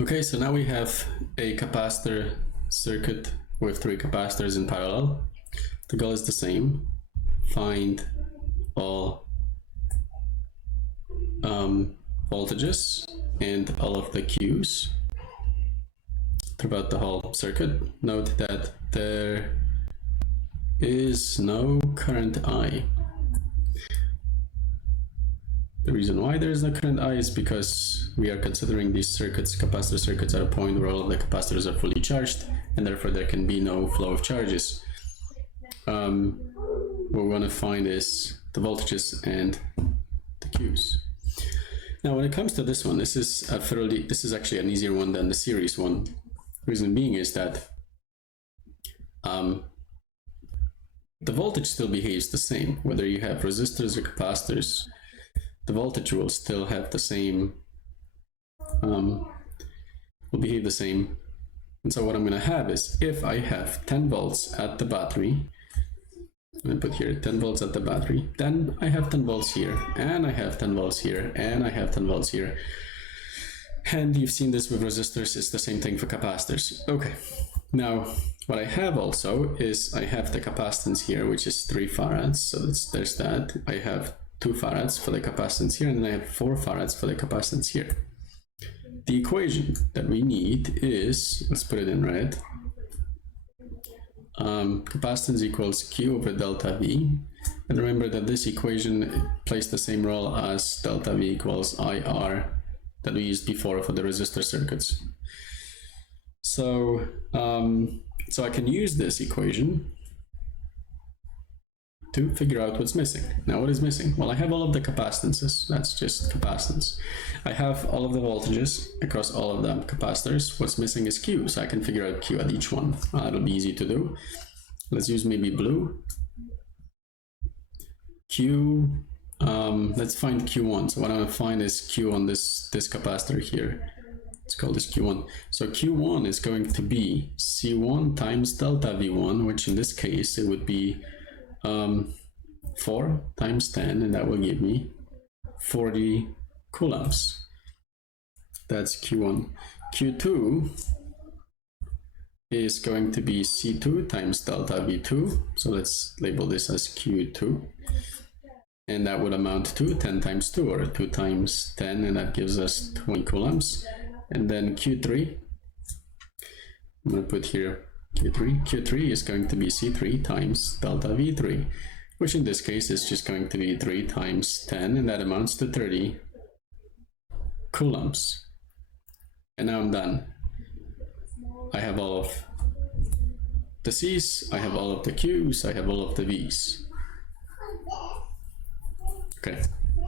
Okay, so now we have a capacitor circuit with 3 capacitors in parallel. The goal is the same: find all voltages and all of the Qs throughout the whole circuit. Note that there is no current I. The reason why there is no current I is because we are considering these circuits, capacitor circuits, at a point where all of the capacitors are fully charged, and therefore there can be no flow of charges. What we want to find is the voltages and the Qs. Now, when it comes to this one, this is actually an easier one than the series one. Reason being is that the voltage still behaves the same, whether you have resistors or capacitors. The voltage will still have the same, will behave the same. And so what I'm going to have is, if I have 10 volts at the battery, I'm going to put here 10 volts at the battery, then I have 10 volts here, and I have 10 volts here, and I have 10 volts here. And you've seen this with resistors, it's the same thing for capacitors. Okay, now what I have also is I have the capacitance here, which is 3 farads, so there's that. I have 2 farads for the capacitance here, and then I have 4 farads for the capacitance here. The equation that we need is, let's put it in red, capacitance equals Q over delta V. And remember that this equation plays the same role as delta V equals IR that we used before for the resistor circuits. So, so I can use this equation to figure out what's missing. Now, what is missing? Well, I have all of the capacitances. That's just capacitance. I have all of the voltages across all of the capacitors. What's missing is Q, so I can figure out Q at each one. It'll be easy to do. Let's use maybe blue. Q, let's find Q1. So what I'm going to find is Q on this capacitor here. Let's call this Q1. So Q1 is going to be C1 times delta V1, which in this case, it would be 4 times 10, and that will give me 40 coulombs. That's Q1. Q2 is going to be C2 times delta V2, so let's label this as Q2, and that would amount to 10 times 2, or 2 times 10, and that gives us 20 coulombs. And then Q3, I'm going to put here Q3. Q3 is going to be C3 times delta V3, which in this case is just going to be 3 times 10, and that amounts to 30 coulombs. And now I'm done. I have all of the C's, I have all of the Q's, I have all of the V's. Okay.